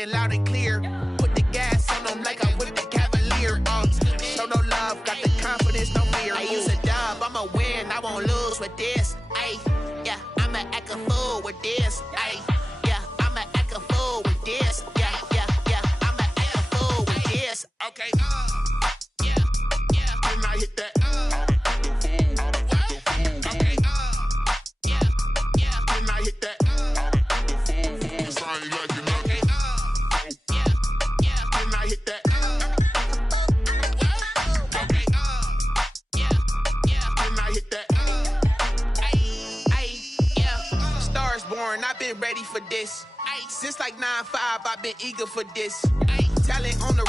And loud and clear, put the gas on them like I'm with the Cavalier. Show no love, got the confidence, no fear. I use a dub, I'ma win, I won't lose with this. Ay, yeah, I'ma act a fool with this. Ay, yeah, I'ma act a fool with this. Yeah, yeah, yeah, I'ma act a fool with this. Okay, yeah, yeah, and I hit that. Okay, yeah, yeah, and I hit that. I've been ready for this. Since like 9-5, I've been eager for this. Talent on the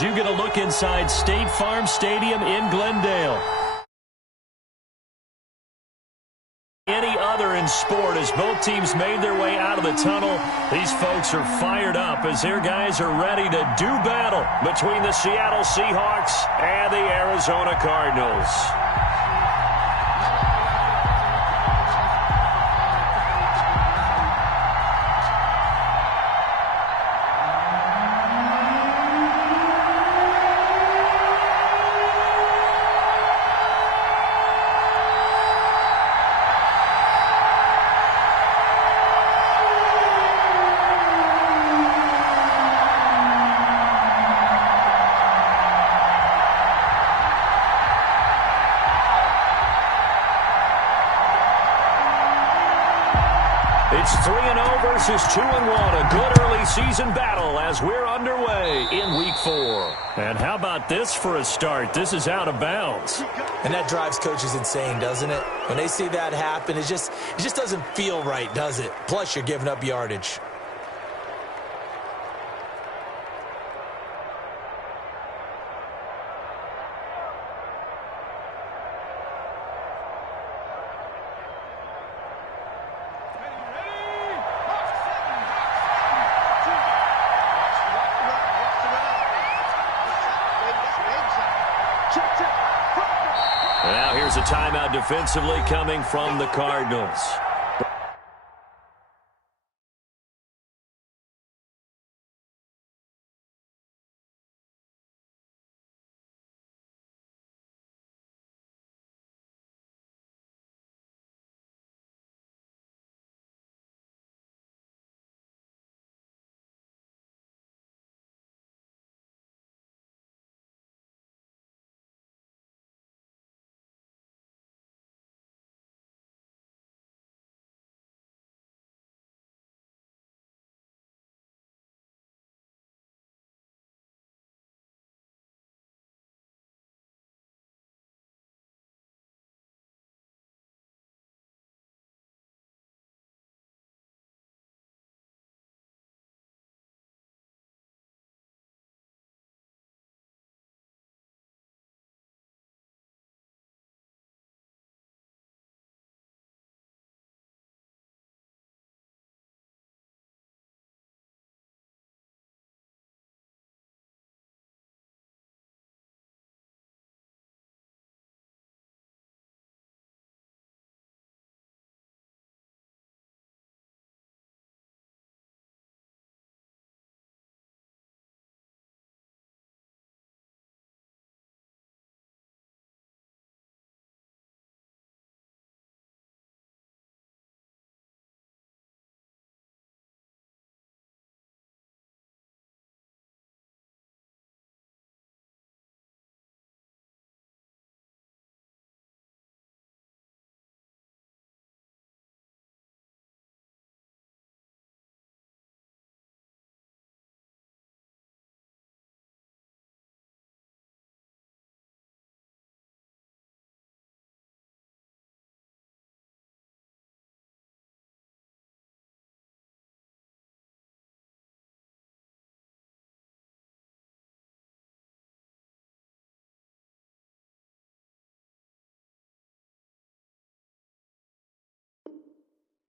You get a look inside State Farm Stadium in Glendale. Any other in sport, as both teams made their way out of the tunnel, these folks are fired up as their guys are ready to do battle between the Seattle Seahawks and the Arizona Cardinals. It's 3-0 versus 2-1. A good early season battle as we're underway in Week 4. And how about this for a start? This is out of bounds. And that drives coaches insane, doesn't it? When they see that happen, it just doesn't feel right, does it? Plus, you're giving up yardage. Now here's a timeout defensively coming from the Cardinals.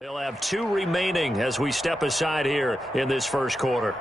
They'll have 2 remaining as we step aside here in this first quarter.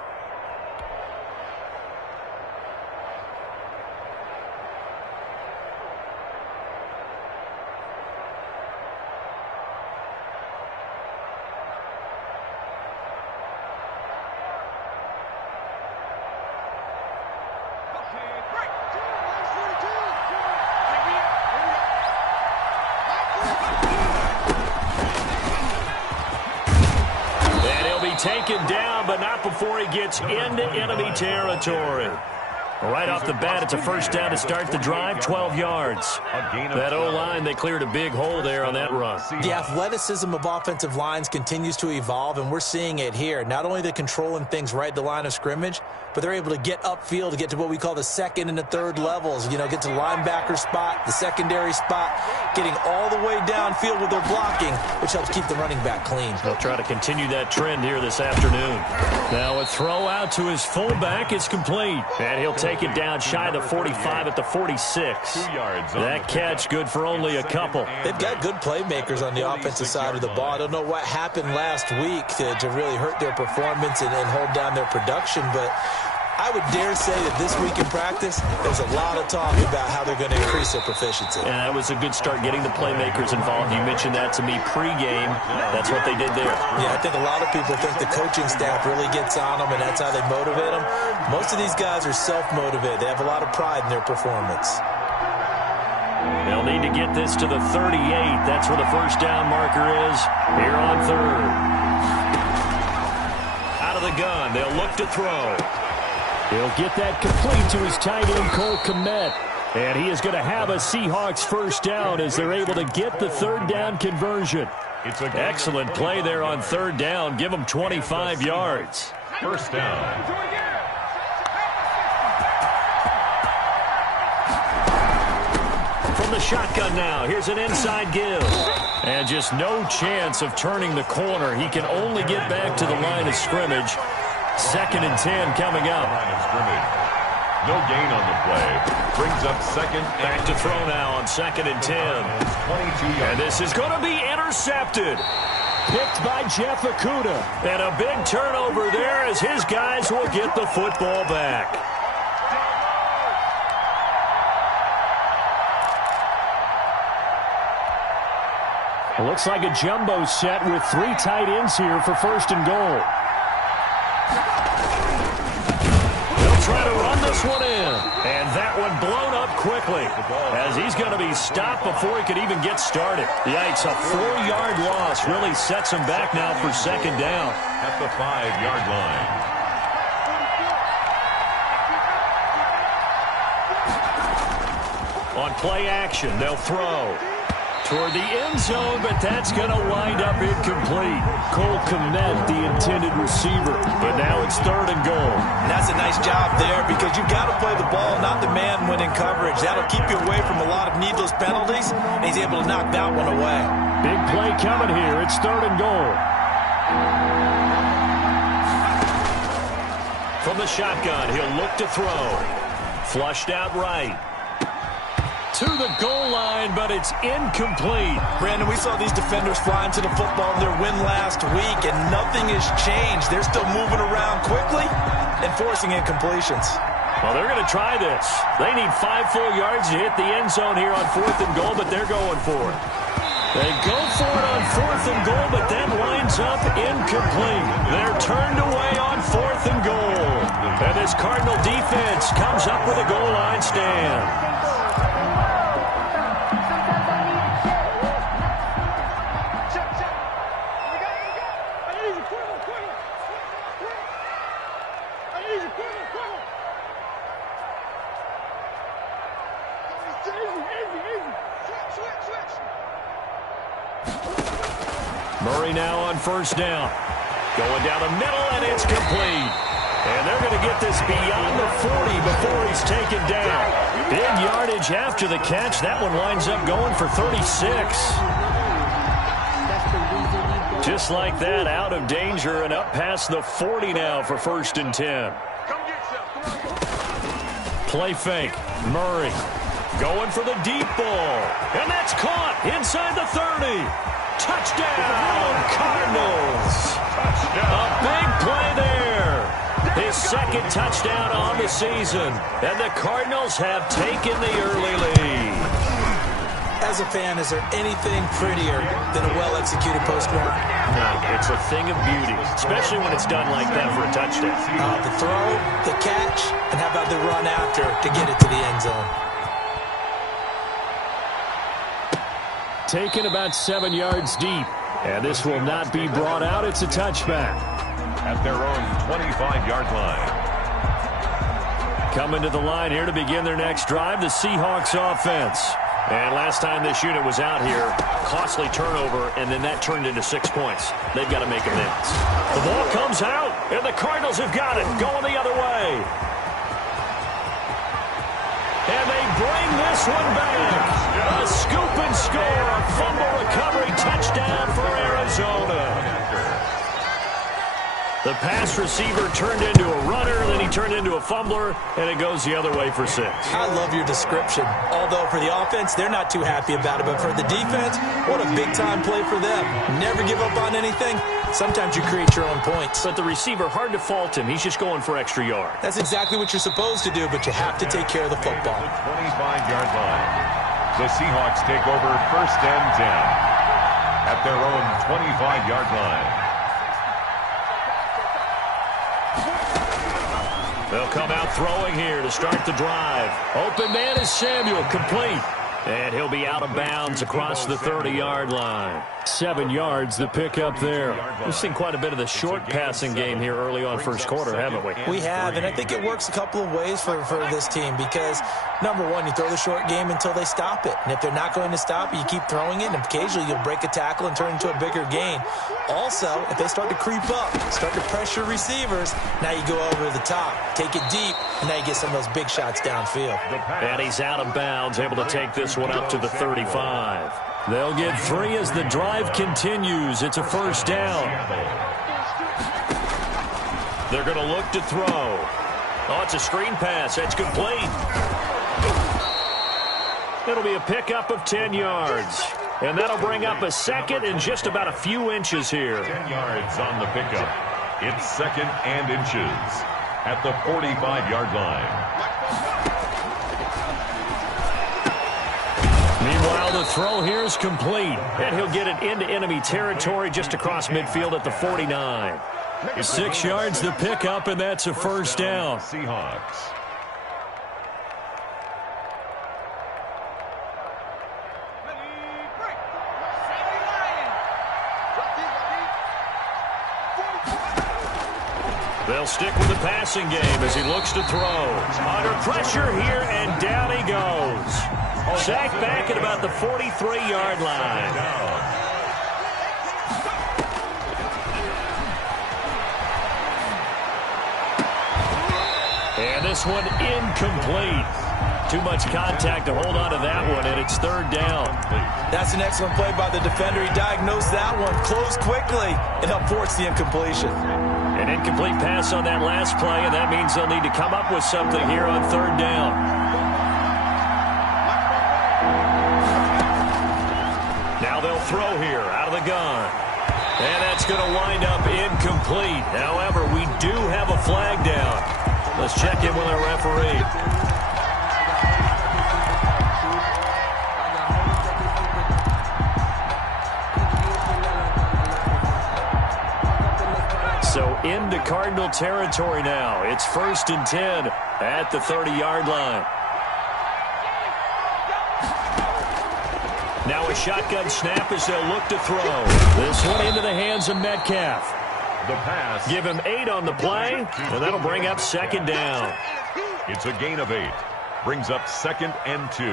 Taken down, but not before he gets into enemy territory. Right off the bat, it's a first down to start the drive, 12 yards. That O-line, they cleared a big hole there on that run. The athleticism of offensive lines continues to evolve, and we're seeing it here. Not only they're controlling things right at the line of scrimmage, but they're able to get upfield to get to what we call the second and the third levels. You know, get to the linebacker spot, the secondary spot, getting all the way downfield with their blocking, which helps keep the running back clean. They'll try to continue that trend here this afternoon. Now a throw out to his fullback is complete, and he'll take it down shy of the 45 at the 46. 2 yards. That catch good for only a couple. They've got good playmakers on the offensive side of the ball. I don't know what happened last week to really hurt their performance and hold down their production, but I would dare say that this week in practice, there's a lot of talk about how they're going to increase their proficiency. And that was a good start getting the playmakers involved. You mentioned that to me pregame. That's what they did there. Yeah, I think a lot of people think the coaching staff really gets on them, and that's how they motivate them. Most of these guys are self-motivated. They have a lot of pride in their performance. They'll need to get this to the 38. That's where the first down marker is here on third. Out of the gun, they'll look to throw. He'll get that complete to his tight end, Cole Kmet. And he is going to have a Seahawks first down as they're able to get the third down conversion. It's an excellent play there on third down. Give them 25 yards. First down. From the shotgun now, here's an inside give. And just no chance of turning the corner. He can only get back to the line of scrimmage. 2nd and 10 coming up. No gain on the play. Brings up second. Back to throw now on 2nd and 10. 22 yards. And this is going to be intercepted. Picked by Jeff Okudah. And a big turnover there as his guys will get the football back. It looks like a jumbo set with 3 tight ends here for 1st and goal. They'll try to run this one in. And that one blown up quickly as he's going to be stopped before he could even get started. Yikes, a 4-yard loss really sets him back now for 2nd down. At the 5-yard line. On play action, they'll throw toward the end zone, but that's going to wind up incomplete. Cole Kmet, the intended receiver. But now it's 3rd and goal. And that's a nice job there because you've got to play the ball, not the man when in coverage. That'll keep you away from a lot of needless penalties, and he's able to knock that one away. Big play coming here. It's 3rd and goal. From the shotgun, he'll look to throw. Flushed out right. To the goal line, but it's incomplete. Brandon, we saw these defenders flying to the football in their win last week, and nothing has changed. They're still moving around quickly and forcing incompletions. Well, they're going to try this. They need 5 full yards to hit the end zone here on 4th and goal, but they're going for it. They go for it on 4th and goal, but that lines up incomplete. They're turned away on 4th and goal. And this Cardinal defense comes up with a goal line stand. Murray now on 1st down. Going down the middle, and it's complete. And they're going to get this beyond the 40 before he's taken down. Big yardage after the catch. That one winds up going for 36. Just like that, out of danger and up past the 40 now for 1st and 10. Play fake. Murray going for the deep ball. And that's caught inside the 30. Touchdown, Cardinals. A big play there. His second touchdown on the season. And the Cardinals have taken the early lead. As a fan, is there anything prettier than a well-executed post-route? No, it's a thing of beauty, especially when it's done like that for a touchdown. The throw, the catch, and how about the run after to get it to the end zone? Taken about 7 yards deep. And this will not be brought out. It's a touchback. At their own 25-yard line. Coming to the line here to begin their next drive, the Seahawks offense. And last time this unit was out here, costly turnover, and then that turned into 6 points. They've got to make amends. The ball comes out, and the Cardinals have got it, going the other way. And they bring this one back. A scoop and score, a fumble recovery touchdown for Arizona. The pass receiver turned into a runner, then he turned into a fumbler, and it goes the other way for 6. I love your description. Although for the offense, they're not too happy about it. But for the defense, what a big-time play for them. Never give up on anything. Sometimes you create your own points. But the receiver, hard to fault him. He's just going for extra yard. That's exactly what you're supposed to do, but you have to take care of the football. 25-yard line. The Seahawks take over 1st and 10 at their own 25-yard line. They'll come out throwing here to start the drive. Open man is Samuel, complete. And he'll be out of bounds across the 30-yard line. 7 yards, the pickup there. We've seen quite a bit of the short passing game here early on first quarter, haven't we? We have, and I think it works a couple of ways for this team because, number one, you throw the short game until they stop it. And if they're not going to stop it, you keep throwing it, and occasionally you'll break a tackle and turn it into a bigger gain. Also, if they start to creep up, start to pressure receivers, now you go over the top, take it deep, and now you get some of those big shots downfield. And he's out of bounds, able to take this one up to the 35. They'll get 3 as the drive continues. It's a first down. They're going to look to throw. Oh, it's a screen pass. That's complete. It'll be a pickup of 10 yards. And that'll bring up a second and just about a few inches here. 10 yards on the pickup. It's 2nd and inches at the 45-yard line. Meanwhile, the throw here is complete. And he'll get it into enemy territory just across midfield at the 49. 6 yards the pickup, and that's a first down. Seahawks. They'll stick with the passing game as he looks to throw. Under pressure here, and down he goes. Sacked back at about the 43-yard line. And this one incomplete. Too much contact to hold on to that one, and it's 3rd down. That's an excellent play by the defender. He diagnosed that one, closed quickly, and helped force the incompletion. An incomplete pass on that last play, and that means they'll need to come up with something here on 3rd down. Now they'll throw here out of the gun. And that's going to wind up incomplete. However, we do have a flag down. Let's check in with our referee. So into Cardinal territory now. It's 1st and 10 at the 30-yard line. Now a shotgun snap as they'll look to throw. This one into the hands of Metcalf. The pass. Give him 8 on the play, and that'll bring up 2nd down. It's a gain of 8. Brings up 2nd and 2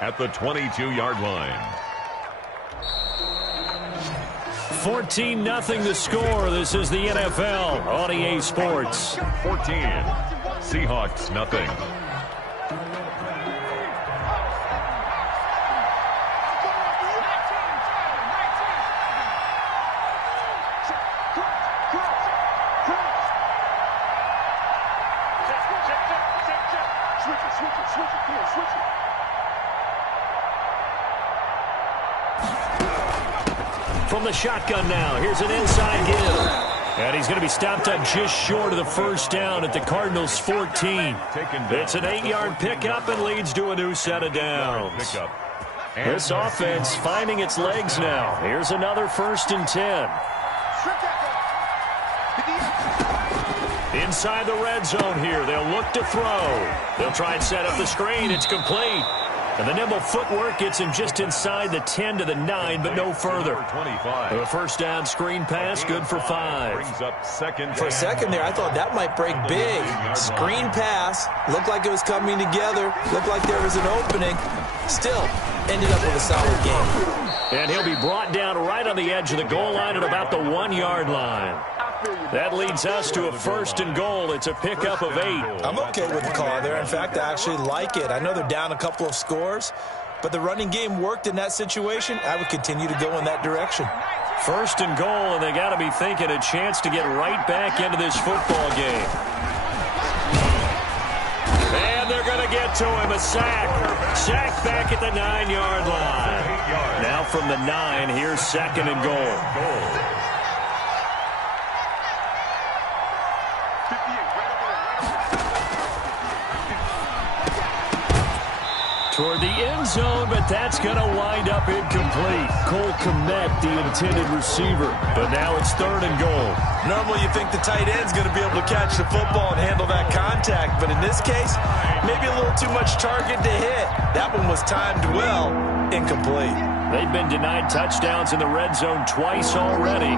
at the 22-yard line. 14-0 the score. This is the NFL on EA Sports. 14. Seahawks, nothing. from the shotgun now. Here's an inside give. And he's going to be stopped up just short of the first down at the Cardinals' 14. It's an 8-yard pickup and leads to a new set of downs. This offense finding its legs now. Here's another 1st and 10. Inside the red zone here. They'll look to throw. They'll try and set up the screen. It's complete. And the nimble footwork gets him just inside the 10 to the 9, but no further. The first down screen pass, good for 5. For a second there, I thought that might break big. Screen pass, looked like it was coming together, looked like there was an opening. Still, ended up with a solid game. And he'll be brought down right on the edge of the goal line at about the 1-yard line. That leads us to a 1st and goal. It's a pickup of 8. I'm okay with the call there. In fact, I actually like it. I know they're down a couple of scores, but the running game worked in that situation. I would continue to go in that direction. 1st and goal, and they got to be thinking a chance to get right back into this football game. And they're going to get to him. A sack. Sack back at the 9-yard line. Now from the 9, here's 2nd and goal. Toward the end zone, but that's going to wind up incomplete. Cole Kmet, the intended receiver, but now it's 3rd and goal. Normally you think the tight end's going to be able to catch the football and handle that contact, but in this case, maybe a little too much target to hit. That one was timed well, incomplete. They've been denied touchdowns in the red zone twice already.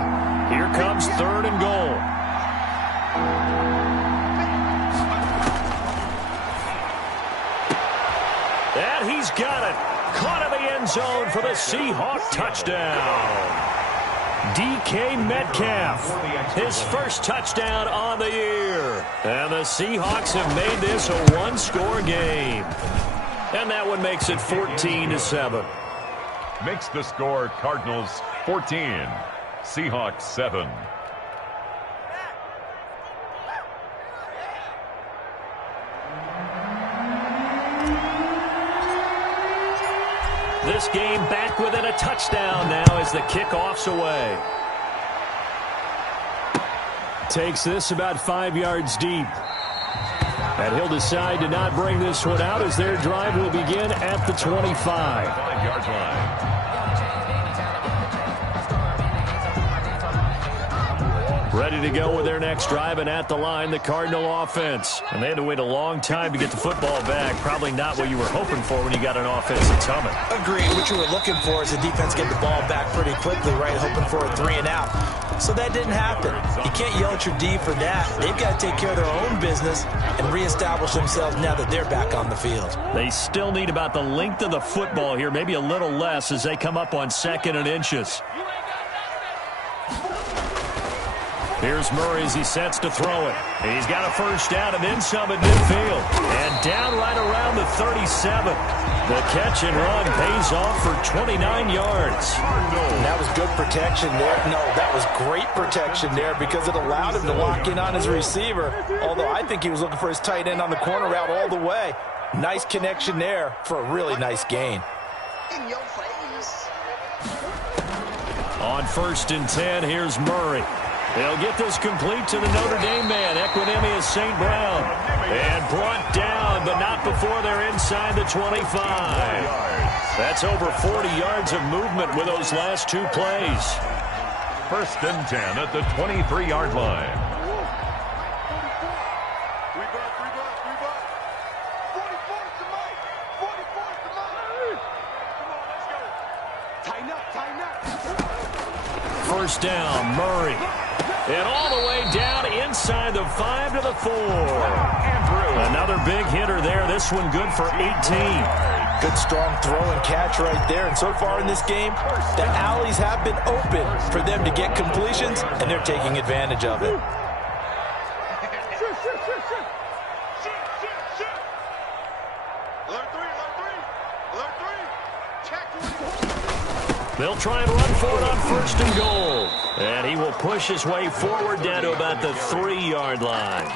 Here comes 3rd and goal. And he's got it. Caught in the end zone for the Seahawk touchdown. DK Metcalf, his first touchdown on the year. And the Seahawks have made this a 1-score game. And that one makes it 14-7. Makes the score Cardinals 14, Seahawks 7. This game back within a touchdown now as the kickoff's away. Takes this about 5 yards deep. And he'll decide to not bring this one out as their drive will begin at the 25. 5-yard line. Ready to go with their next drive, and at the line, the Cardinal offense. And they had to wait a long time to get the football back. Probably not what you were hoping for when you got an offense that's humming. Agreed. What you were looking for is the defense get the ball back pretty quickly, right? Hoping for a 3 and out. So that didn't happen. You can't yell at your D for that. They've got to take care of their own business and reestablish themselves now that they're back on the field. They still need about the length of the football here, maybe a little less as they come up on 2nd and inches. Here's Murray as he sets to throw it. He's got a first down and then some at midfield. And down right around the 37. The catch and run pays off for 29 yards. And that was good protection there. No, that was great protection there because it allowed him to lock in on his receiver. Although I think he was looking for his tight end on the corner route all the way. Nice connection there for a really nice gain. In your face. On 1st and 10, here's Murray. They'll get this complete to the Notre Dame man, Equinemius St. Brown. And brought down, but not before they're inside the 25. That's over 40 yards of movement with those last 2 plays. 1st and 10 at the 23-yard line. First down, Murray. And all the way down inside the 5 to the 4. Another big hitter there. This one good for 18. Good strong throw and catch right there. And so far in this game, the alleys have been open for them to get completions, and they're taking advantage of it. They'll try and run for it on 1st and goal. And he will push his way forward down to about the 3-yard line.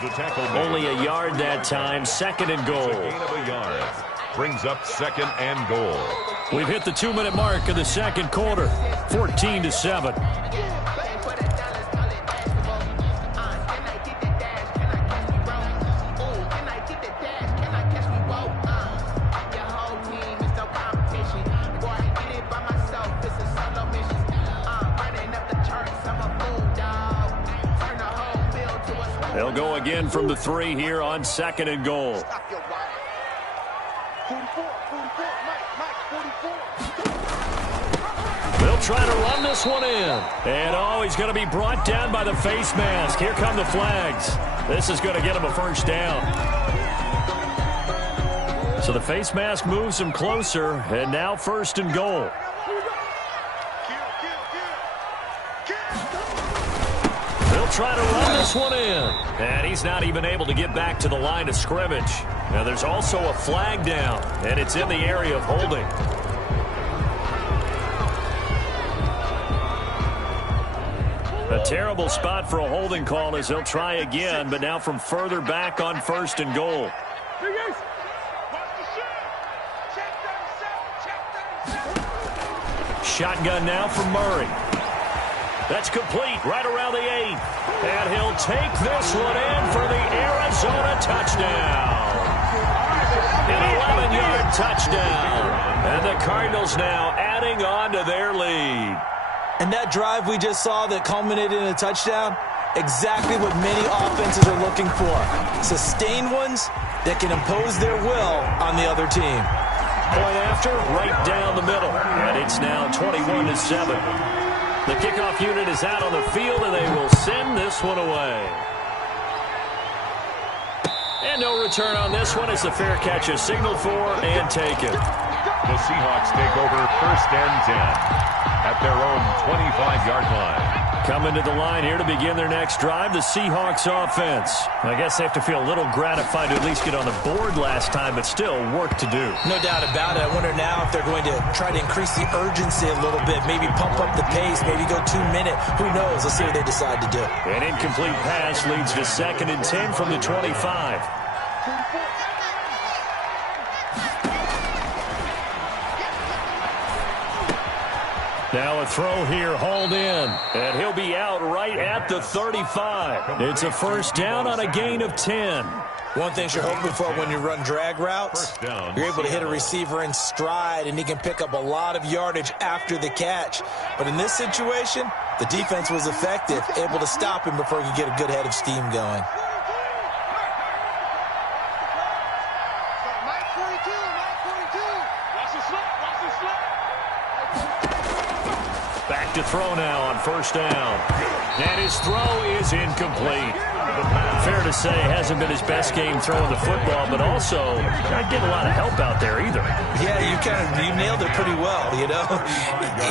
Only a yard that time, 2nd and goal. Gain of a yard. Brings up 2nd and goal. We've hit the 2-minute mark of the second quarter, 14-7. They'll go again from the 3 here on 2nd and goal. They'll try to run this one in. And, oh, he's going to be brought down by the face mask. Here come the flags. This is going to get him a first down. So the face mask moves him closer, and now 1st and goal. They'll try to run this one in. And he's not even able to get back to the line of scrimmage. Now there's also a flag down, and it's in the area of holding. A terrible spot for a holding call as they'll try again, but now from further back on 1st and goal. Shotgun now from Murray. That's complete right around the 8. And he'll take this one in for the Arizona touchdown. An 11-yard touchdown. And the Cardinals now adding on to their lead. And that drive we just saw that culminated in a touchdown, exactly what many offenses are looking for. Sustained ones that can impose their will on the other team. Point after, right down the middle. And it's now 21-7. The kickoff unit is out on the field, and they will send this one away. And no return on this one as the fair catch is signaled for and taken. The Seahawks take over 1st and 10 at their own 25-yard line. Coming to the line here to begin their next drive, the Seahawks offense. I guess they have to feel a little gratified to at least get on the board last time, but still work to do. No doubt about it. I wonder now if they're going to try to increase the urgency a little bit, maybe pump up the pace, maybe go 2-minute. Who knows? Let's see what they decide to do. An incomplete pass leads to 2nd and 10 from the 25. Now a throw here, hauled in, and he'll be out right at the 35. It's a first down on a gain of 10. One thing you're hoping for when you run drag routes, you're able to hit a receiver in stride, and he can pick up a lot of yardage after the catch. But in this situation, the defense was effective, able to stop him before he could get a good head of steam going. Back to throw now on 1st down. And his throw is incomplete. Fair to say, hasn't been his best game throwing the football, but also not getting a lot of help out there either. Yeah, you nailed it pretty well, you know.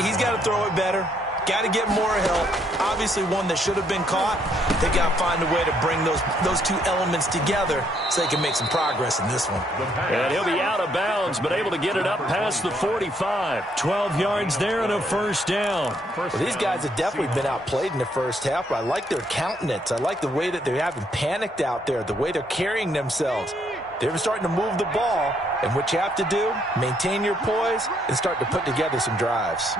He's got to throw it better. Got to get more help. Obviously one that should have been caught. They got to find a way to bring those two elements together so they can make some progress in this one. And he'll be out of bounds, but able to get it up past the 45. 12 yards there and a first down. Well, these guys have definitely been outplayed in the first half, but I like their countenance. I like the way that they haven't panicked out there, the way they're carrying themselves. They're starting to move the ball, and what you have to do, maintain your poise and start to put together some drives.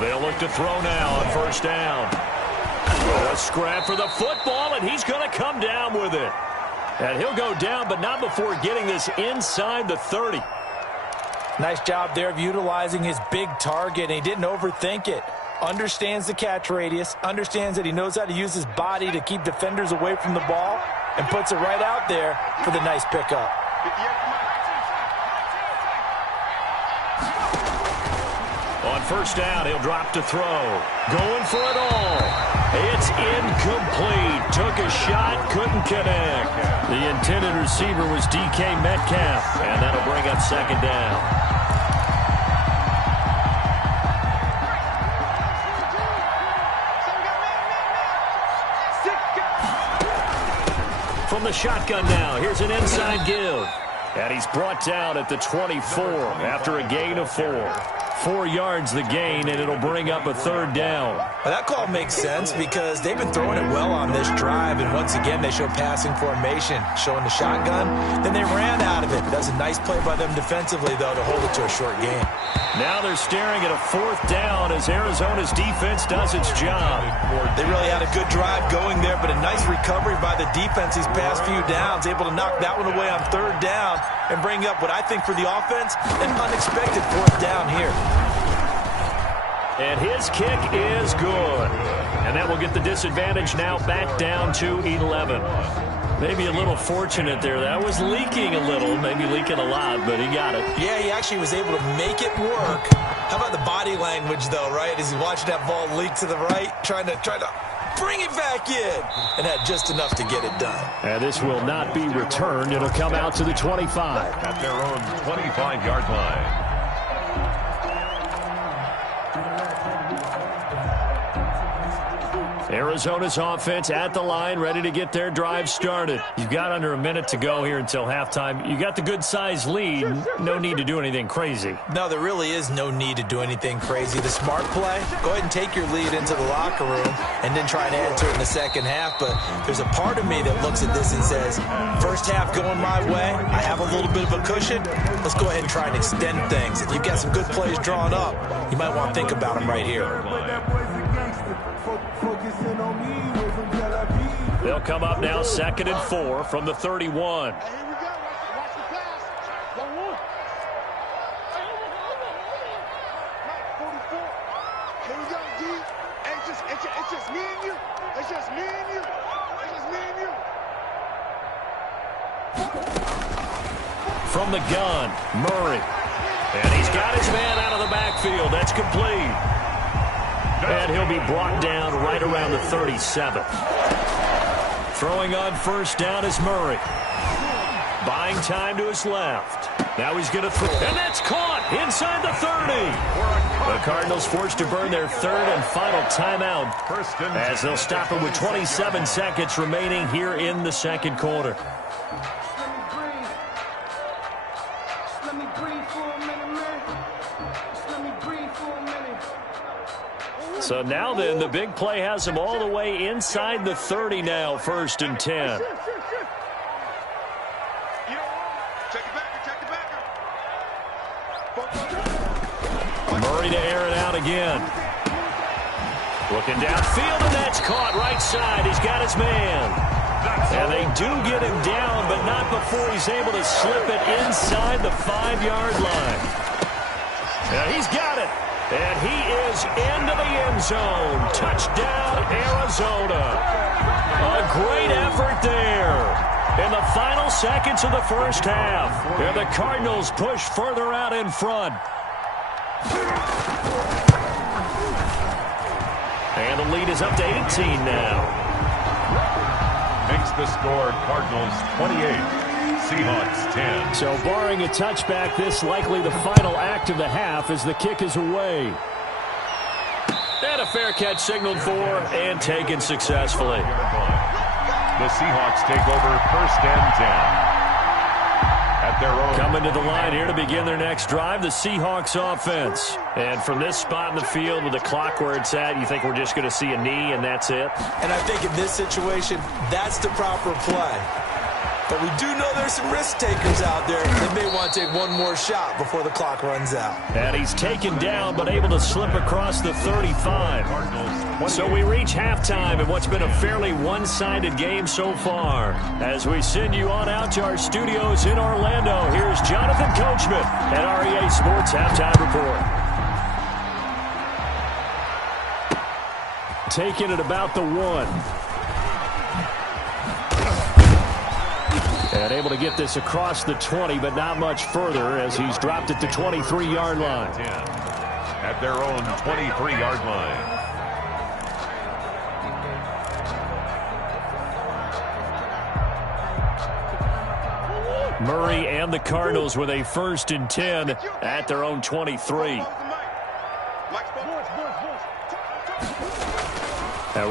They'll look to throw now on 1st down. A scrap for the football, and he's going to come down with it. And he'll go down, but not before getting this inside the 30. Nice job there of utilizing his big target, and he didn't overthink it. Understands the catch radius, understands that he knows how to use his body to keep defenders away from the ball, and puts it right out there for the nice pickup. On 1st down, he'll drop to throw. Going for it all. It's incomplete. Took a shot, couldn't connect. The intended receiver was DK Metcalf, and that'll bring up 2nd down. From the shotgun now, here's an inside give. And he's brought down at the 24 after a gain of 4. 4 yards the gain, and it'll bring up a third down. Well, that call makes sense because they've been throwing it well on this drive, and once again they show passing formation, showing the shotgun. Then they ran out of it. That's a nice play by them defensively, though, to hold it to a short game. Now they're staring at a 4th down as Arizona's defense does its job. They really had a good drive going there, but a nice recovery by the defense these past few downs, able to knock that one away on 3rd down and bring up what I think for the offense, an unexpected 4th down here. And his kick is good. And that will get the disadvantage now back down to 11. Maybe a little fortunate there. That was leaking a little, maybe leaking a lot, but he got it. Yeah, he actually was able to make it work. How about the body language, though, right? As he's watching that ball leak to the right, trying to bring it back in, and had just enough to get it done. And this will not be returned. It'll come out to the 25. At their own 25-yard line. Arizona's offense at the line, ready to get their drive started. You've got under a minute to go here until halftime. You got the good-sized lead. No need to do anything crazy. No, there really is no need to do anything crazy. The smart play, go ahead and take your lead into the locker room and then try to add to it in the second half. But there's a part of me that looks at this and says, first half going my way, I have a little bit of a cushion. Let's go ahead and try and extend things. If you've got some good plays drawn up, you might want to think about them right here. They'll come up now 2nd and 4 from the 31. From the gun, Murray. And he's got his man out of the backfield. That's complete. And he'll be brought down right around the 37. Throwing on 1st down is Murray. Buying time to his left. Now he's going to throw. And that's caught inside the 30. The Cardinals forced to burn their 3rd and final timeout as they'll stop it with 27 seconds remaining here in the 2nd quarter. So now then, the big play has him all the way inside the 30 now, 1st and 10. Murray to air it out again. Looking downfield, and that's caught right side. He's got his man. And they do get him down, but not before he's able to slip it inside the 5-yard line. Now he's got it. And he is into the end zone. Touchdown, Arizona. A great effort there. In the final seconds of the 1st half, and the Cardinals push further out in front. And the lead is up to 18 now. Makes the score Cardinals 28. Seahawks 10. So barring a touchback, this likely the final act of the half as the kick is away. And a fair catch signaled for and taken successfully. The Seahawks take over 1st and 10. At their own. Coming to the line here to begin their next drive, the Seahawks offense. And from this spot in the field with the clock where it's at, you think we're just going to see a knee and that's it? And I think in this situation, that's the proper play. But we do know there's some risk takers out there that may want to take one more shot before the clock runs out. And he's taken down but able to slip across the 35. So we reach halftime in what's been a fairly one-sided game so far. As we send you on out to our studios in Orlando, here's Jonathan Coachman at REA Sports Halftime Report. Taking it about the 1. And able to get this across the 20, but not much further as he's dropped it to 23-yard line. At their own 23-yard line. Murray and the Cardinals with a 1st and 10 at their own 23.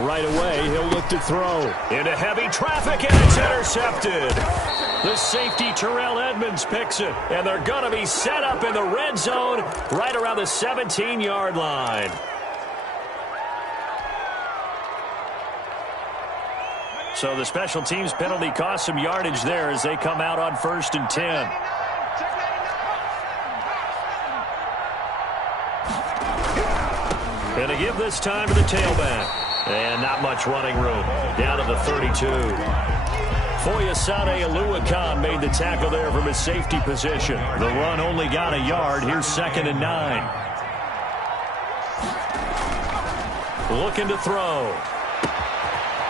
Right away, he'll look to throw. Into heavy traffic, and it's intercepted. The safety, Terrell Edmonds, picks it. And they're going to be set up in the red zone right around the 17-yard line. So the special teams penalty cost some yardage there as they come out on 1st and 10. Going to give this time to the tailback. And not much running room. Down to the 32. Foyesade Aluakan made the tackle there from his safety position. The run only got a yard. Here's 2nd and 9. Looking to throw.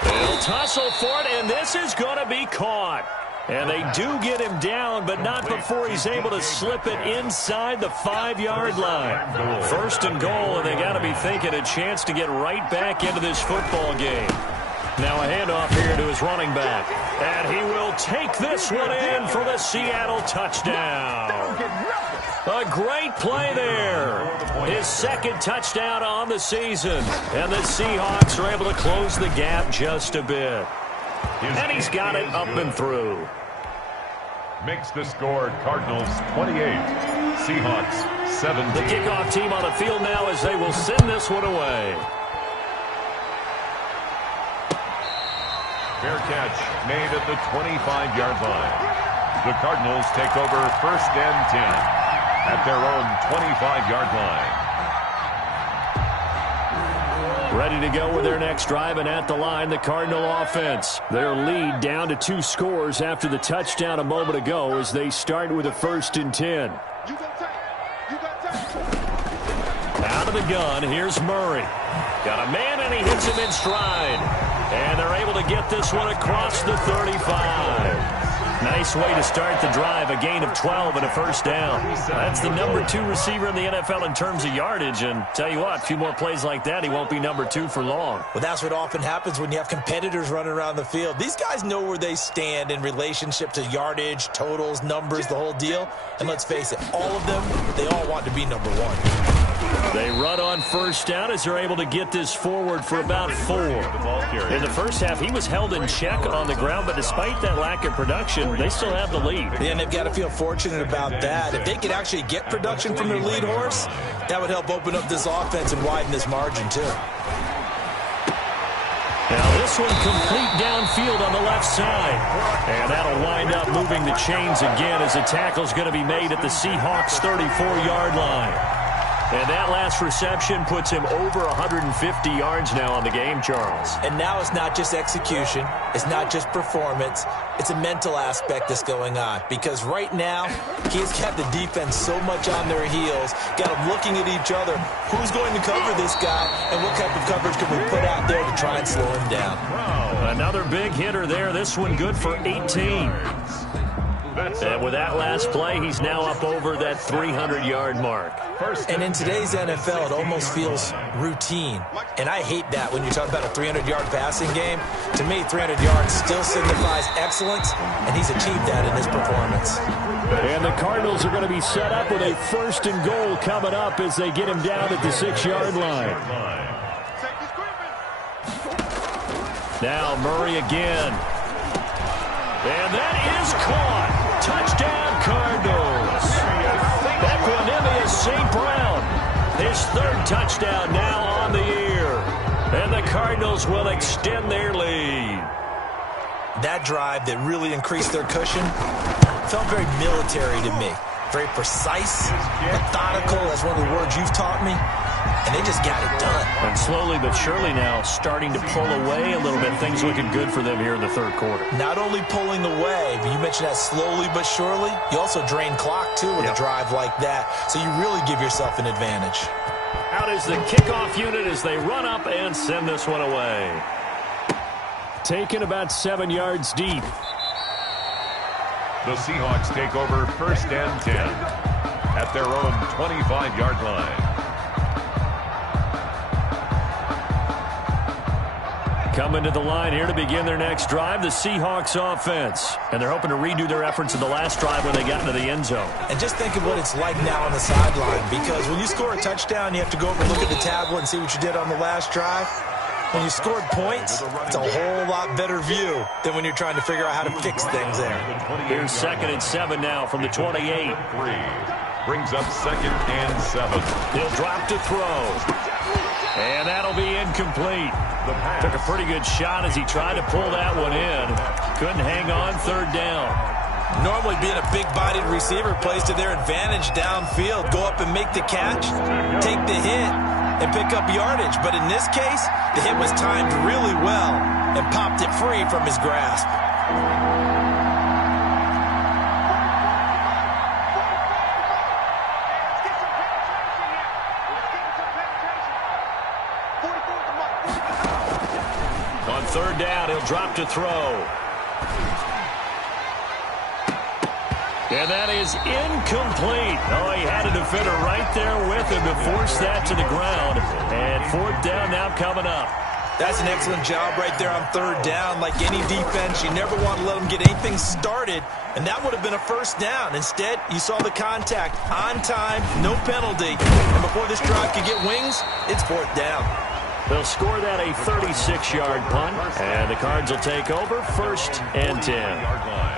They'll tussle for it, and this is going to be caught. And they do get him down, but not before he's able to slip it inside the 5-yard line. 1st and goal, and they got to be thinking a chance to get right back into this football game. Now a handoff here to his running back. And he will take this one in for the Seattle touchdown. A great play there. His 2nd touchdown on the season. And the Seahawks are able to close the gap just a bit. And he's got it up and through. Makes the score Cardinals 28, Seahawks 17. The kickoff team on the field now as they will send this one away. Fair catch made at the 25-yard line. The Cardinals take over 1st and 10 at their own 25-yard line. Ready to go with their next drive, and at the line, the Cardinal offense. Their lead down to 2 scores after the touchdown a moment ago as they start with a 1st and 10. Out of the gun, here's Murray. Got a man, and he hits him in stride. And they're able to get this one across the 35. Nice way to start the drive, a gain of 12 and a 1st down. That's the number 2 receiver in the NFL in terms of yardage, and tell you what, a few more plays like that, he won't be number 2 for long. Well, that's what often happens when you have competitors running around the field. These guys know where they stand in relationship to yardage, totals, numbers, the whole deal. And let's face it, all of them, they all want to be number 1. They run on 1st down as they're able to get this forward for about 4. In the first half, he was held in check on the ground, but despite that lack of production, they still have the lead. Yeah, and they've got to feel fortunate about that. If they could actually get production from their lead horse, that would help open up this offense and widen this margin, too. Now this one complete downfield on the left side. And that'll wind up moving the chains again as the tackle's going to be made at the Seahawks' 34-yard line. And that last reception puts him over 150 yards now on the game, Charles. And now it's not just execution. It's not just performance. It's a mental aspect that's going on. Because right now, he has got the defense so much on their heels, got them looking at each other. Who's going to cover this guy, and what type of coverage can we put out there to try and slow him down? Another big hitter there. This one good for 18. And with that last play, he's now up over that 300-yard mark. And in today's NFL, it almost feels routine. And I hate that when you talk about a 300-yard passing game. To me, 300 yards still signifies excellence, and he's achieved that in his performance. And the Cardinals are going to be set up with a 1st and goal coming up as they get him down at the 6-yard line. Now Murray again. And that is caught. Touchdown, Cardinals. Equanimous St. Brown. His 3rd touchdown now on the year. And the Cardinals will extend their lead. That drive that really increased their cushion felt very military to me. Very precise, methodical. That's one of the words you've taught me. And they just got it done. And slowly but surely now starting to pull away a little bit. Things looking good for them here in the 3rd quarter. Not only pulling away, but you mentioned that slowly but surely. You also drain clock, too, with a drive like that. So you really give yourself an advantage. Out is the kickoff unit as they run up and send this one away. Taken about 7 yards deep. The Seahawks take over 1st and 10 at their own 25-yard line. Coming to the line here to begin their next drive, the Seahawks offense. And they're hoping to redo their efforts of the last drive when they got into the end zone. And just think of what it's like now on the sideline, because when you score a touchdown, you have to go over and look at the tablet and see what you did on the last drive. When you scored points, it's a whole lot better view than when you're trying to figure out how to fix things there. Here's 2nd and 7 now from the 28. Brings up 2nd and 7. He'll drop to throw. And that'll be incomplete. Took a pretty good shot as he tried to pull that one in. Couldn't hang on 3rd down. Normally being a big-bodied receiver plays to their advantage downfield. Go up and make the catch, take the hit, and pick up yardage. But in this case, the hit was timed really well and popped it free from his grasp. On 3rd down, he'll drop to throw. And that is incomplete. Oh, he had a defender right there with him to force that to the ground. And 4th down now coming up. That's an excellent job right there on 3rd down. Like any defense, you never want to let them get anything started, and that would have been a 1st down. Instead, you saw the contact on time, no penalty. And before this drive could get wings, it's 4th down. They'll score that a 36-yard punt, and the Cards will take over 1st and 10.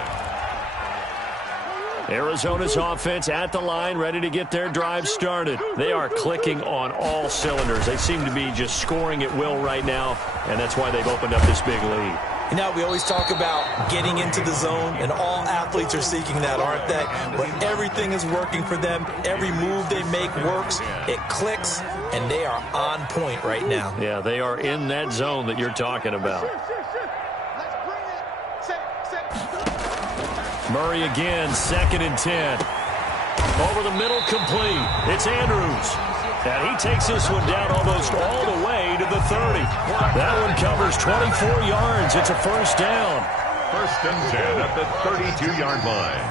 Arizona's offense at the line, ready to get their drive started. They are clicking on all cylinders. They seem to be just scoring at will right now, and that's why they've opened up this big lead. You know, we always talk about getting into the zone, and all athletes are seeking that, aren't they? Where everything is working for them, every move they make works, it clicks, and they are on point right now. Yeah, they are in that zone that you're talking about. Murray again, 2nd and 10. Over the middle, complete. It's Andrews. And he takes this one down almost all the way to the 30. That one covers 24 yards. It's a 1st down. 1st and 10 at the 32-yard line.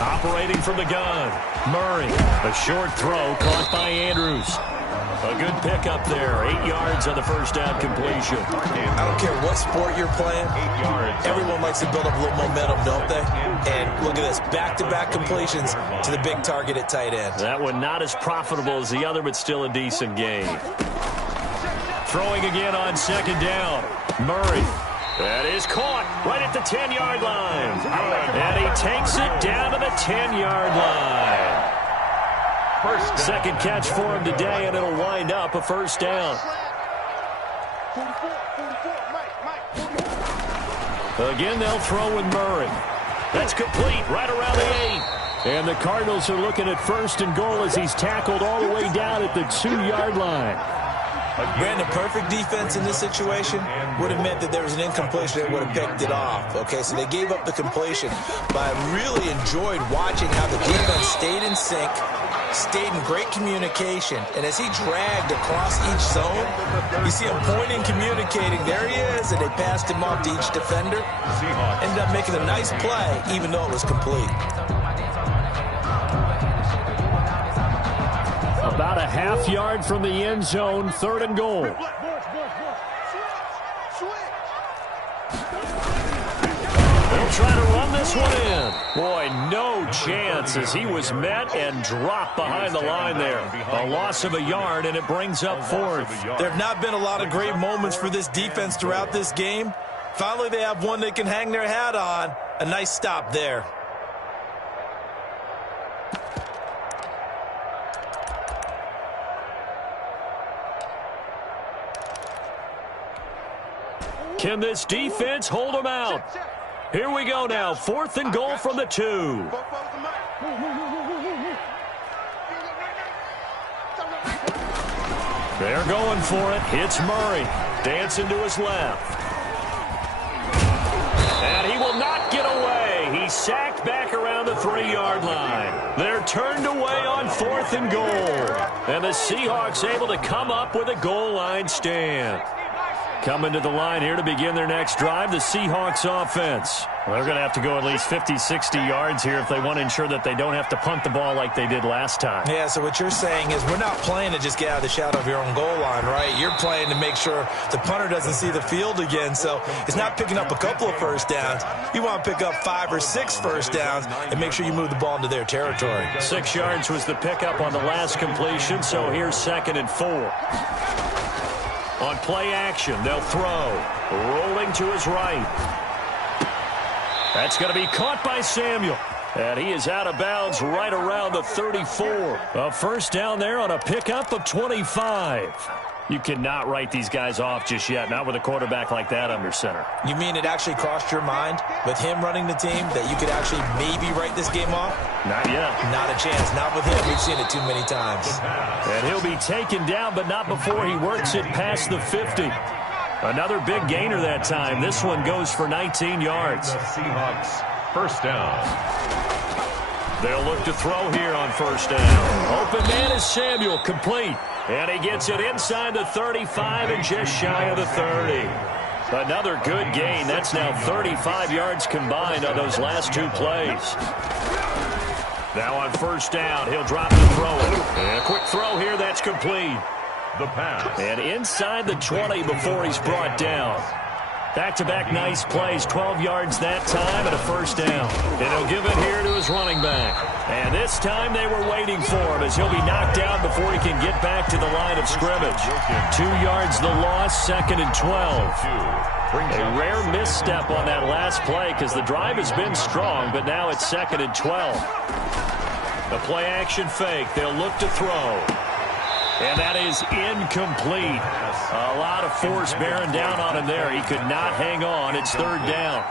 Operating from the gun, Murray. A short throw caught by Andrews. A good pickup there. 8 yards on the 1st down completion. I don't care what sport you're playing. 8 yards. Everyone likes to build up a little momentum, don't they? And look at this. Back-to-back completions to the big target at tight end. That one not as profitable as the other, but still a decent gain. Throwing again on 2nd down. Murray. That is caught right at the 10-yard line. And he takes it down to the 10-yard line. 2nd catch for him today, and it'll wind up a 1st down. Again, they'll throw with Murray. That's complete right around the 8. And the Cardinals are looking at 1st and goal as he's tackled all the way down at the 2-yard line. Brandon, perfect defense in this situation would have meant that there was an incompletion that would have picked it off. Okay, so they gave up the completion. But I really enjoyed watching how the defense stayed in sync, stayed in great communication, and as he dragged across each zone, you see him pointing, communicating. There he is, and they passed him off to each defender. Ended up making a nice play, even though it was complete. About a half yard from the end zone, 3rd and goal. They'll try to run this one in. Boy, no chance as he was met and dropped behind the line there. A loss of a yard, and it brings up 4th. There have not been a lot of great moments for this defense throughout this game. Finally, they have one they can hang their hat on. A nice stop there. Can this defense hold them out? Here we go now. 4th and goal from the 2. They're going for it. It's Murray. Dancing to his left. And he will not get away. He's sacked back around the 3-yard line. They're turned away on 4th and goal. And the Seahawks able to come up with a goal line stand. Coming to the line here to begin their next drive, the Seahawks offense. Well, they're going to have to go at least 50, 60 yards here if they want to ensure that they don't have to punt the ball like they did last time. Yeah, so what you're saying is we're not playing to just get out of the shadow of your own goal line, right? You're playing to make sure the punter doesn't see the field again. So it's not picking up a couple of first downs. You want to pick up 5 or 6 first downs and make sure you move the ball into their territory. 6 yards was the pickup on the last completion, so here's 2nd and 4. On play action, they'll throw. Rolling to his right. That's going to be caught by Samuel. And he is out of bounds right around the 34. A first down there on a pickup of 25. You cannot write these guys off just yet, not with a quarterback like that under center. You mean it actually crossed your mind with him running the team that you could actually maybe write this game off? Not yet. Not a chance. Not with him. We've seen it too many times. And he'll be taken down, but not before he works it past the 50. Another big gainer that time. This one goes for 19 yards. The Seahawks, first down. They'll look to throw here on first down. Open man is Samuel, complete. And he gets it inside the 35 and just shy of the 30. Another good gain. That's now 35 yards combined on those last 2 plays. Now on first down, he'll drop the throw. And a quick throw here, that's complete. The pass. And inside the 20 before he's brought down. Back-to-back nice plays, 12 yards that time and a first down. And he'll give it here to his running back. And this time they were waiting for him as he'll be knocked down before he can get back to the line of scrimmage. 2 yards the loss, 2nd and 12. A rare misstep on that last play because the drive has been strong, but now it's 2nd and 12. The play action fake, they'll look to throw. And that is incomplete. A lot of force bearing down on him there. He could not hang on. It's 3rd down.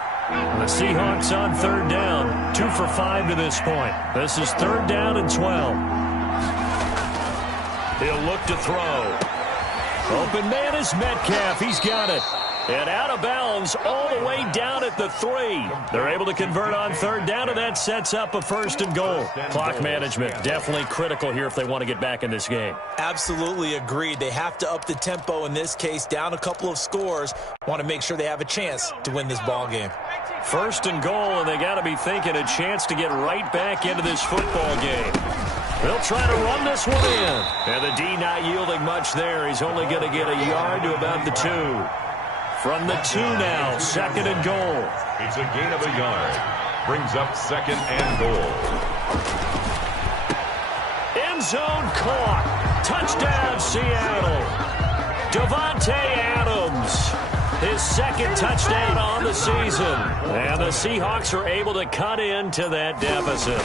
The Seahawks on 3rd down. 2 for 5 to this point. This is 3rd down and 12. He'll look to throw. Open man is Metcalf. He's got it. And out of bounds all the way down at the 3. They're able to convert on 3rd down, and that sets up a 1st and goal. Clock management definitely critical here if they want to get back in this game. Absolutely agreed. They have to up the tempo in this case, down a couple of scores. Want to make sure they have a chance to win this ball game. 1st and goal, and they got to be thinking a chance to get right back into this football game. They'll try to run this one in. And the D not yielding much there. He's only going to get a yard to about the 2. From the 2 now, 2nd and goal. It's a gain of a yard. Brings up 2nd and goal. End zone caught. Touchdown, Seattle. Davante Adams. His 2nd touchdown on the season. And the Seahawks are able to cut into that deficit.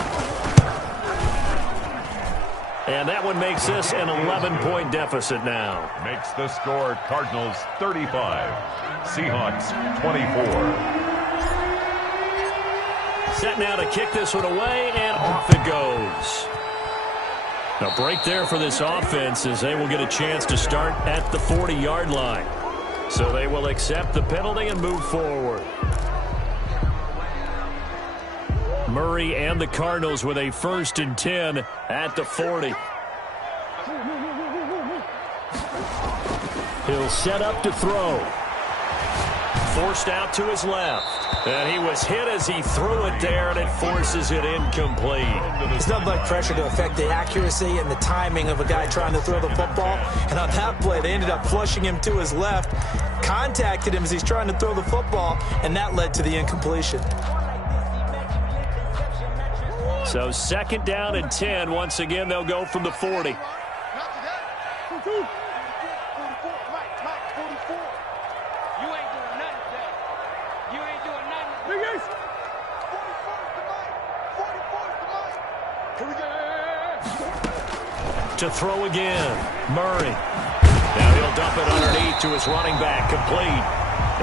And that one makes this an 11-point deficit now. Makes the score Cardinals 35, Seahawks 24. Set now to kick this one away, and off it goes. A break there for this offense as they will get a chance to start at the 40-yard line. So they will accept the penalty and move forward. Murray and the Cardinals with a 1st and 10 at the 40. He'll set up to throw. Forced out to his left. And he was hit as he threw it there, and it forces it incomplete. It's nothing like pressure to affect the accuracy and the timing of a guy trying to throw the football. And on that play, they ended up flushing him to his left, contacted him as he's trying to throw the football, and that led to the incompletion. So 2nd down and 10. Once again, they'll go from the 40. To throw again, Murray. Now he'll dump it underneath to his running back, complete.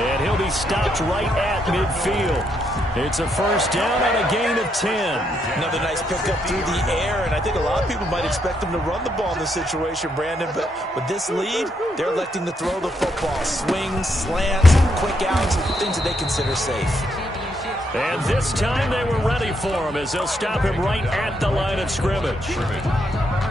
And he'll be stopped right at midfield. It's a 1st down on a gain of 10. Another nice pickup through the air, and I think a lot of people might expect them to run the ball in this situation, Brandon, but with this lead, they're electing to throw the football. Swings, slants, quick outs, things that they consider safe. And this time they were ready for him as they'll stop him right at the line of scrimmage.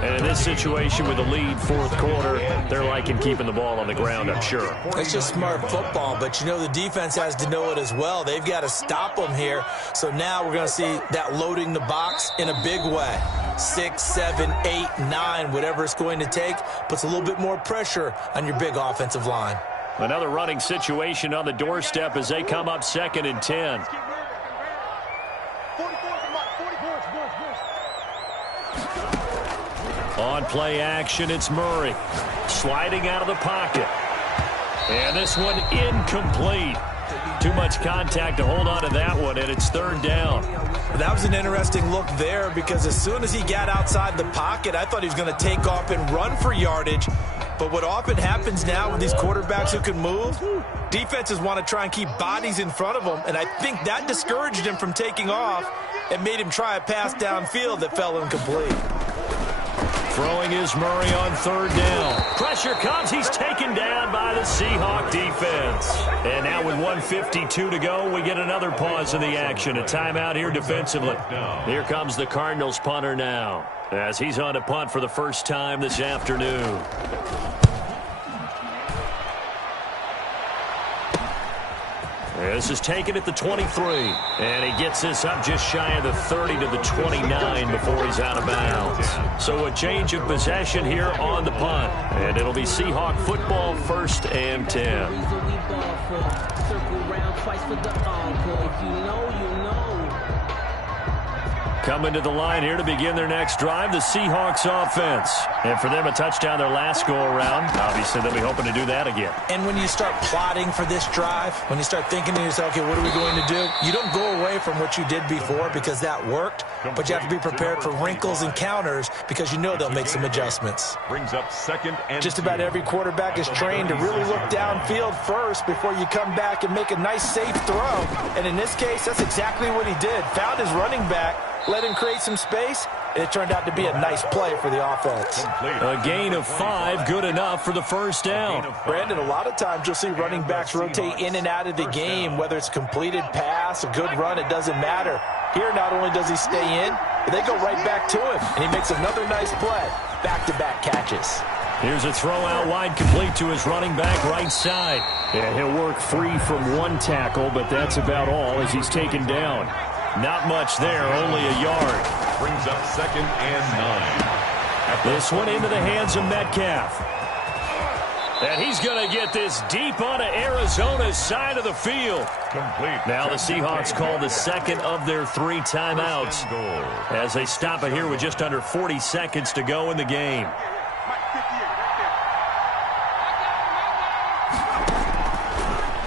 And in this situation with the lead, fourth quarter, they're liking keeping the ball on the ground, I'm sure. It's just smart football, but you know the defense has to know it as well. They've got to stop them here. So now we're going to see that loading the box in a big way. 6, 7, 8, 9, whatever it's going to take, puts a little bit more pressure on your big offensive line. Another running situation on the doorstep as they come up 2nd and 10. On play action, it's Murray. Sliding out of the pocket. And this one incomplete. Too much contact to hold on to that one, and it's 3rd down. That was an interesting look there because as soon as he got outside the pocket, I thought he was going to take off and run for yardage. But what often happens now with these quarterbacks who can move, defenses want to try and keep bodies in front of them, and I think that discouraged him from taking off and made him try a pass downfield that fell incomplete. Throwing is Murray on 3rd down. Pressure comes. He's taken down by the Seahawk defense. And now with 1:52 to go, we get another pause in the action. A timeout here defensively. Here comes the Cardinals punter now as he's on to punt for the first time this afternoon. This is taken at the 23. And he gets this up just shy of the 30 to the 29 before he's out of bounds. So a change of possession here on the punt. And it'll be Seahawk football 1st and 10. Coming to the line here to begin their next drive, the Seahawks offense. And for them, a touchdown their last go-around. Obviously, they'll be hoping to do that again. And when you start plotting for this drive, when you start thinking to yourself, okay, what are we going to do? You don't go away from what you did before because that worked, but you have to be prepared for wrinkles and counters because you know they'll make some adjustments. Brings up 2nd and Just about every quarterback is trained to really look downfield first before you come back and make a nice, safe throw. And in this case, that's exactly what he did. Found his running back, let him create some space, and it turned out to be a nice play for the offense. A gain of 5, good enough for the first down. Brandon, a lot of times you'll see running backs rotate in and out of the game, whether it's a completed pass, a good run, it doesn't matter. Here, not only does he stay in, but they go right back to him, and he makes another nice play. Back-to-back catches. Here's a throw out wide complete to his running back right side. And he'll work free from one tackle, but that's about all as he's taken down. Not much there, only a yard. Brings up 2nd and 9. This one into the hands of Metcalf. And he's going to get this deep onto Arizona's side of the field. Complete. Now the Seahawks call the 2nd of their 3 timeouts as they stop it here with just under 40 seconds to go in the game.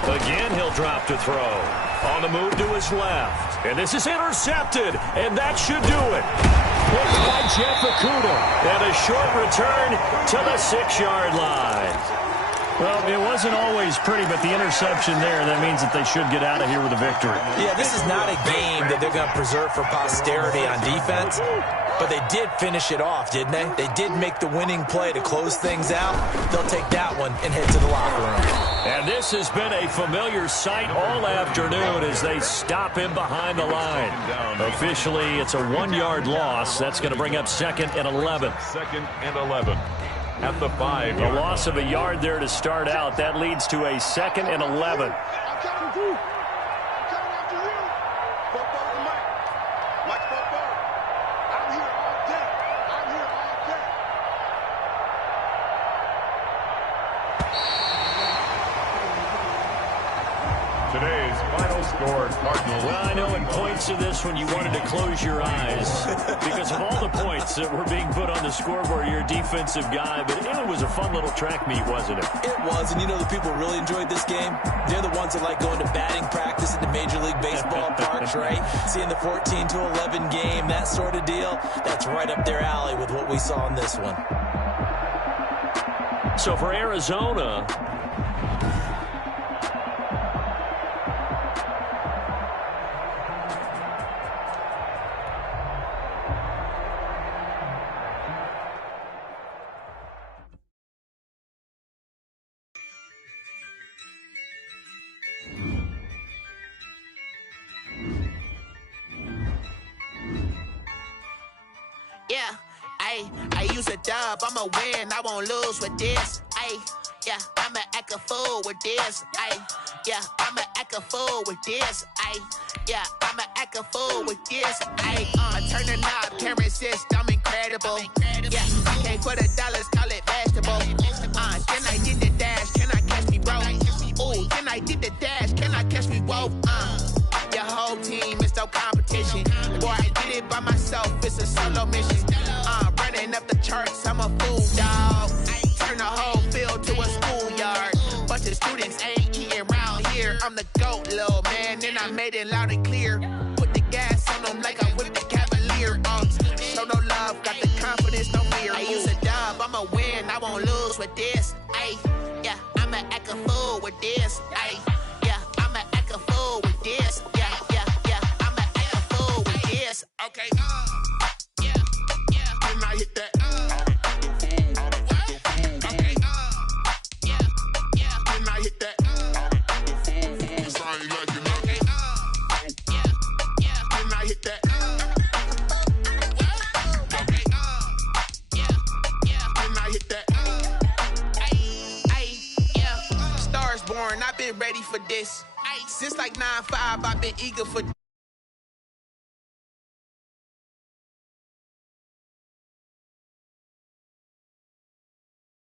Again, he'll drop to throw. On the move to his left. And this is intercepted. And that should do it. Picked by Jeff Okudah. And a short return to the 6-yard line. Well, it wasn't always pretty, but the interception there, that means that they should get out of here with a victory. Yeah, this is not a game that they're going to preserve for posterity on defense. But they did finish it off, didn't they? They did make the winning play to close things out. They'll take that one and head to the locker room. And this has been a familiar sight all afternoon as they stop him behind the line. Officially, it's a 1-yard loss. That's going to bring up 2nd and 11. 2nd and 11. At the 5. A loss of a yard there to start out. That leads to a 2nd and 11. Today's final score, Cardinals. Well, I know in points of this one you wanted to close your eyes because of all the points that were being put on the scoreboard. You're a defensive guy, but it was a fun little track meet, wasn't it? It was, and you know the people really enjoyed this game? They're the ones that like going to batting practice at the Major League Baseball parks, right? Seeing the 14-11 game, that sort of deal, that's right up their alley with what we saw in this one. So for Arizona, Ay, I use a dub, I'ma win, I won't lose with this. Ay, yeah, I'ma act a fool with this. Ay, yeah, I'ma act a fool with this. Ay, yeah, I'ma act a fool with this. Ay, turn the knob, can't resist, I'm incredible. Yeah, I can't put $1, call it vegetable. Then I did the dash, can I catch me, bro? Ooh, then I did the dash, can I catch me, whoa? Your whole team is no competition. Boy, I did it by myself, it's a solo mission. Running up the charts, I'm a fool, dog. Turn the whole field to a schoolyard. Bunch of students ain't eating round here. I'm the GOAT, little man, and I made it loud and clear. Put the gas on them like I'm with the Cavalier. Show no love, got the confidence, no fear. I use a dub, I'ma win, I won't lose with this. Ay, yeah, I'ma act a fool with this. Ay, yeah, I'ma act a fool with this. Yeah, yeah, yeah, I'ma act a fool with this. Okay, yeah, yeah, can I hit that? Okay, yeah, yeah, can I hit that? Okay, yeah, yeah, can I hit that? Okay, yeah, yeah, can I hit that? Ay, yeah, Stars born, I've been ready for this. Since like 9-5, I've been eager for